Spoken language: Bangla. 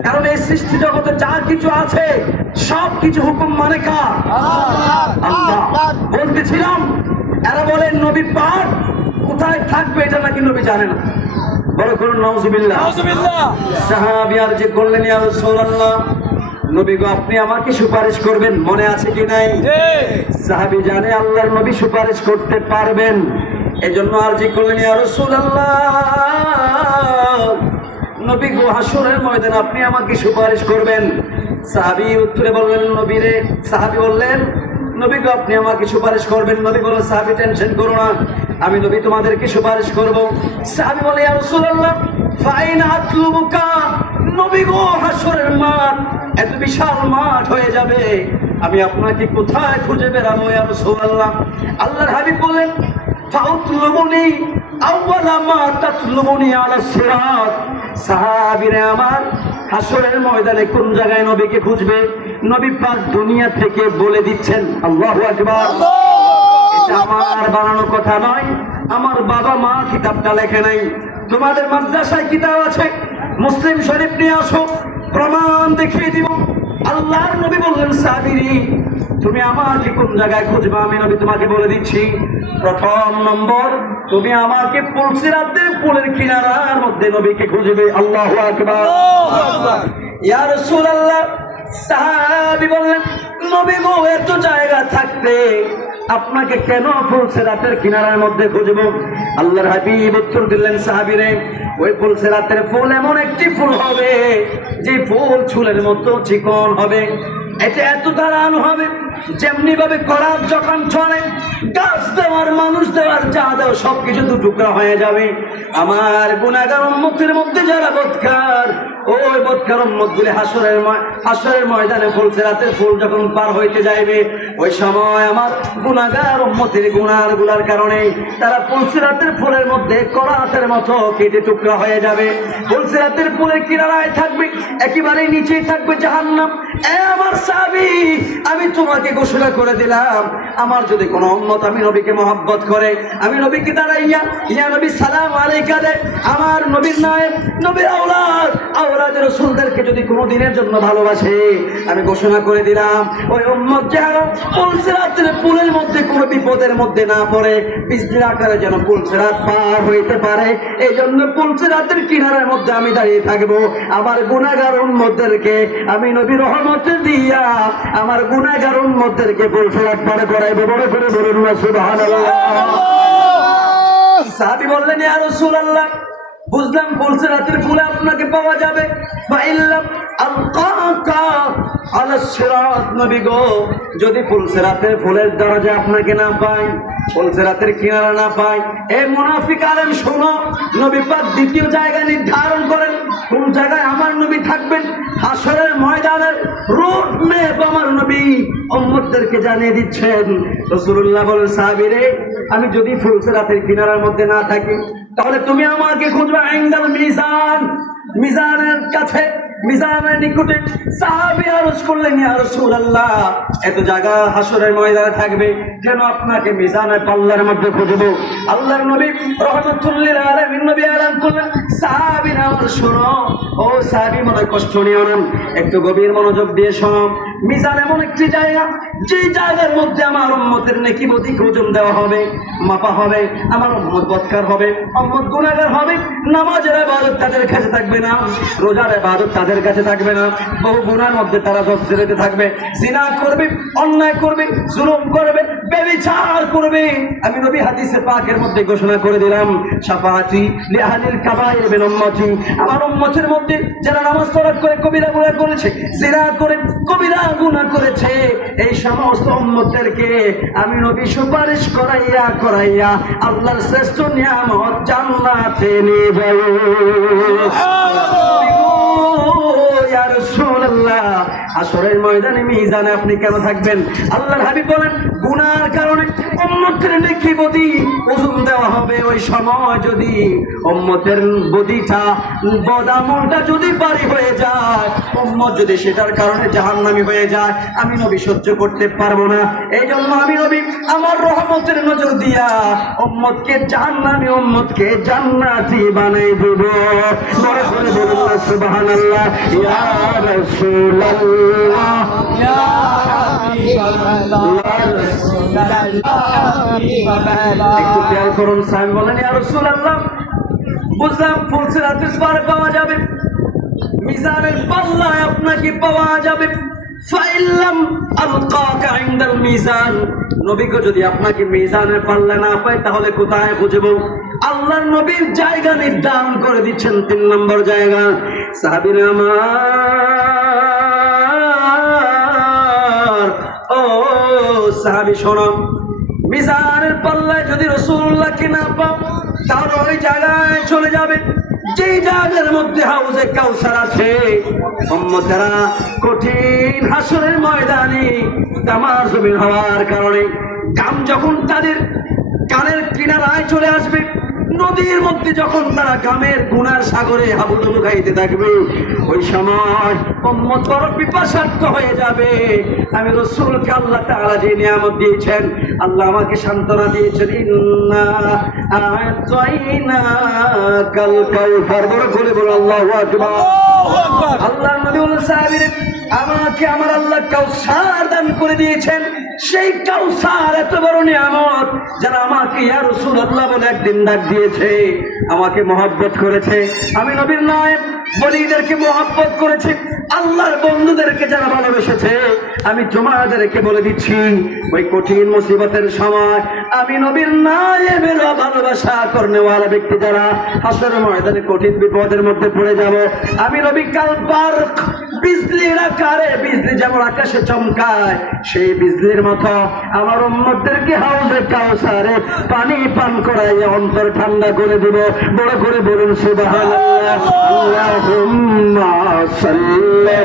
কারণ এই সৃষ্টি জগতে যা কিছু আছে সব কিছু হুকুম মানে কার? আল্লাহ। বলতেছিলাম এরা বলেন নবী পাক কোথায় থাকবে এটা নাকি নবী জানে না। বড় করুন নাউজুবিল্লাহ। সাহাবী আর যে করলেন ইয়া রাসূলুল্লাহ, নবী গো আপনি আমাকে সুপারিশ করবেন, মনে আছে কি নাই? সাহাবী জানে আল্লাহর নবী সুপারিশ করতে পারবেন, এজন্য আর যে করলেন ইয়া রাসূলুল্লাহ, নবী গো হাসরের ময়দানে আপনি আমাকে সুপারিশ করবেন। সাহাবী উত্তরে বললেন নবীরে, সাহাবী বললেন নবী গো আপনি আমাকে সুপারিশ করবেন। নবী বলল সাহাবী টেনশন করো না, আমি নবী তোমাদেরকে সুপারিশ করব। সাহাবী বলে ইয়া রাসূলুল্লাহ ফাইনা আতলুবুকা, নবী গো হাসরের মাঠ এত বিশাল মাঠ হয়ে যাবে, আমি আপনাকে কোথায় খুঁজে বেড়াবো ইয়া রাসূলুল্লাহ? আল্লাহর হাবিব বলেন ফাউতলুবুনি আউওয়ালা মা তাতলুবুনি আলা সিরাত। সাহাবীরা আমার হাসরের ময়দানে কোন জায়গায় নবীকে খুঁজবে নবী পাক দুনিয়া থেকে বলে দিচ্ছেন। আল্লাহু আকবার। এটা আমার বানানো কথা নয়, আমার বাবা মা কিতাবটা লেখে নাই। তোমাদের মাদ্রাসায় কিতাব আছে, মুসলিম শরীফ নিয়ে আসো, প্রমাণ দেখিয়ে দিব। আল্লাহর নবী বললেন সাহাবীরি তুমি আমাকে কোন জায়গায় খুঁজবা আমি নবী তোমাকে বলে দিচ্ছি। প্রথম নম্বর তুমি আমাকে পুলসিরাতের পুলের কিনারার মধ্যে নবীকে খুঁজবে। আল্লাহু আকবার। ইয়া রাসূলুল্লাহ, সাহাবী বললেন নবী গো এত জায়গা থাকতে আপনাকে কেন পুলসিরাতের কিনারার মধ্যে খুঁজবো? আল্লাহর হাবিব উত্তর দিলেন সাহাবীরে ওই পুলসিরাতের ফুল এমন একটি ফুল হবে যে ফুল চুলের মতো চিকন হবে, এটা এত দাঁড়ানো হবে যেমনি ভাবে করার যখন চলে গাছ দেওয়ার মানুষ দেওয়ার যা দেও সবকিছু দু টুকরা হয়ে যাবে। আমার গুনাহগার উম্মতের মধ্যে যারা বদকার, ওই বদকার উম্মতগুলি হাসরের ময়দানে পুলসিরাতের ফুল যখন পার হইতে যাইবে ওই সময় আমার গুনাহগার উম্মতের গুনাহগুলোর কারণে তারা পুলসিরাতের ফুলের মধ্যে করাতের মতো কেটে টুকরা হয়ে যাবে। পুলসিরাতের ফুলের কিনারায় থাকবে একেবারে নিচেই থাকবে জাহান্নাম। এ আমার সাহাবী, আমি তোমাকে ঘোষণা করে দিলাম আমার যদি কোনো উম্মত আমি নবীকে মহব্বত করে, আমি নবীকে দাঁড়াইয়া ইয়া নবী সালাম আলাইকা দেয়, আমার নবীর নায়েব নবীর আওলাদ রাসূলদেরকে যদি কোনো দিনের জন্য ভালোবাসে, আমি ঘোষণা করে দিলাম ওই উম্মত যেন পুলসিরাতের পুলের মধ্যে কোনো বিপদের মধ্যে না পড়ে, বৃষ্টির আকারে যেন পুলসিরাত পার হইতে পারে। এই জন্য পুলসিরাতের কিনারের মধ্যে আমি দাঁড়িয়ে থাকবো। আমার গুনাহগার উম্মতদেরকে আমি নবী রহমত দিয়া আমার গুনাহগার উম্মতদেরকে পুলসিরাত পার করাইবো। বড় করে বলুন সুবহানাল্লাহ। সাহাবী বললেন ইয়া রাসূলুল্লাহ বুঝলাম পুলসিরাতের ফুলে আপনাকে পাওয়া যাবে, ফাইল্লাম আলকাকা আলা সিরাত, নবী গো যদি পুলসিরাতের ফুলের দরজা আপনাকে না পাই, পুলসিরাতের কিনারা না পাই, এই মুনাফিক আলেম শোনো, নবী পাক দ্বিতীয় জায়গা নির্ধারণ করেন কোন জায়গায় আমার নবী থাকবেন। হাসরের ময়দানের রোড ম্যাপ আমার নবী উম্মতদেরকে জানিয়ে দিচ্ছেন। রাসূলুল্লাহ বলেন সাহাবীরে আমি যদি পুলসিরাতের কিনারার মধ্যে না থাকি তাহলে তুমি আমাকে খুঁজবে ইনদাল মিজান, মিজানের কাছে, মিজানের নিকটে। সাহাবী আরজ করলেন ইয়া রাসূলুল্লাহ এত জায়গা হাসরের ময়দানে থাকবে কেন আপনাকে মিজানের পাল্লার মধ্যে খুঁজবো? আল্লাহর নবী রাহমাতুল লিল আলামিন নবী আলাম করলেন সাহাবীরা আমার শোনো, ও সাহাবী মনে কষ্ট নিও না, একটু গভীর মনোযোগ দিয়ে শোনো। মিজান এমন একটি জায়গা যে জায়গার মধ্যে আমার উম্মতের নেকি বদিক ওজন দেওয়া হবে, মাপা হবে। আমার উম্মত বদকার হবে, উম্মত গুনাহগার হবে, নামাজের ইবাদত তাদের কাছে থাকবে না, রোজার ইবাদত তাদের কাছে থাকবে না, বহু গুনাহর মধ্যে তারা জর্জরিত থাকবে, জিনা করবে, অন্যায় করবে, জুলুম করবে, ব্যভিচার করবে। আমি নবী হাদিসে পাকের মধ্যে ঘোষণা করে দিলাম শাফাআতি লিআহলিল কাবায়ের মিন উম্মতি, আমার উম্মতের মধ্যে যারা নামাজ তরক করে কবিরা গুনাহ করেছে, জিনা করে কবিরা গুনাহ করেছে, এই সমস্ত উম্মতদেরকে আমি নবী সুপারিশ করাইয়া করাইয়া আল্লাহর শ্রেষ্ঠ নিয়ামত জান্নাতে নিয়ে যাব। ইয়া রাসূলুল্লাহ হাসরের ময়দানে মিজানে আপনি কেন থাকবেন? আল্লাহর হাবিব বলেন গুনার কারণে উম্মতের নেকি বদি ওজন দেওয়া হবে। ওই সময় যদি উম্মতের বদিটা বদামলটা যদি ভারী হয়ে যায়, উম্মত যদি সেটার কারণে জাহান্নামী হয়ে যায়, আমি নবী সহ্য করতে পারবো না। এই জন্য আমি নবী আমার রহমতের নজর দিয়া উম্মতকে জাহান্নামী, উম্মতকে জান্নাতি বানাই দেব। বড় করে বলুন না সুবহানাল্লাহ। ইয়া রাসূলুল্লাহ, ইয়া হাবিবাল্লাহ, একটু খেয়াল করুন। সাহেব বলেন ইয়া রাসূলুল্লাহ, বুঝলাম ফুলসিরাতের পার পাওয়া যাবে, মিজানের পাল্লায় আপনাকে পাওয়া যাবে। ফাইল্লাম আলকাকা ইনদাল মিজান, নবীকে যদি আপনাকে মিজানের পাল্লা না পায় তাহলে কোথায় খুঁজব? আল্লাহর নবীর জায়গা নির্ধারণ করে দিচ্ছেন, 3 নম্বর জায়গা। সাহাবীরা আমার, ও সাহাবী শোনো, মিজানের পাল্লায় যদি রাসূলুল্লাহকে না পাও তাহলে ওই জায়গায় চলে যাবে যেই জায়গার মধ্যে হাউজে কাউসার আছে। উম্মতেরা কঠিন হাসরের ময়দানে তামার জমিন হওয়ার কারণে গাম যখন তাদের কানের কিনারায় চলে আসবে, নদীর মধ্যে যখন তারা গামের গুনার সাগরে হাবুডুবু খাইতে থাকবে, ওই সময় উম্মত বড় পিপাসার্থ হয়ে যাবে। আমি রাসূলকে আল্লাহ তাআলা যে নিয়ামত দিয়েছেন, আল্লাহ আমাকে সান্ত্বনা দিয়েছেন, ইন্না আতাইনাকাল কাউসার। বড় করে বলো আল্লাহু আকবার। আল্লাহর নবী বলেন, সাহাবীরা আমাকে আমার আল্লাহ কাউসার দান করে দিয়েছেন। সেই কাউসার এত বড় নিয়ামত, যারা আমাকে ইয়া রাসূলুল্লাহ বলে একদিন ডাক দিয়েছে, আমাকে মহব্বত করেছে, আমি নবীর নায়েব বলিদেরকে মহব্বত করেছে, আল্লাহর বন্ধুদেরকে যারা ভালোবেসেছে, আমি তোমাদেরকে বলে দিচ্ছি, ওই কঠিন মুসিবতের সময় আমি নবীর নায়েবের ভালোবাসা করনেওয়ালা ব্যক্তি যারা হাসরের ময়দানে কঠিন বিপদের মধ্যে পড়ে যাব, আমি নবী কাল বারক, বিজলির আকারে, বিজলি যেমন আকাশে চমকায়, সেই বিজলির মতো আমার উম্মতদেরকে হাউজে কাউসারে পানি পান করাইয়া অন্তর ঠান্ডা করে দিব। বড় করে বলুন সুবহানাল্লাহ। আল্লাহুম্মা সাল্লি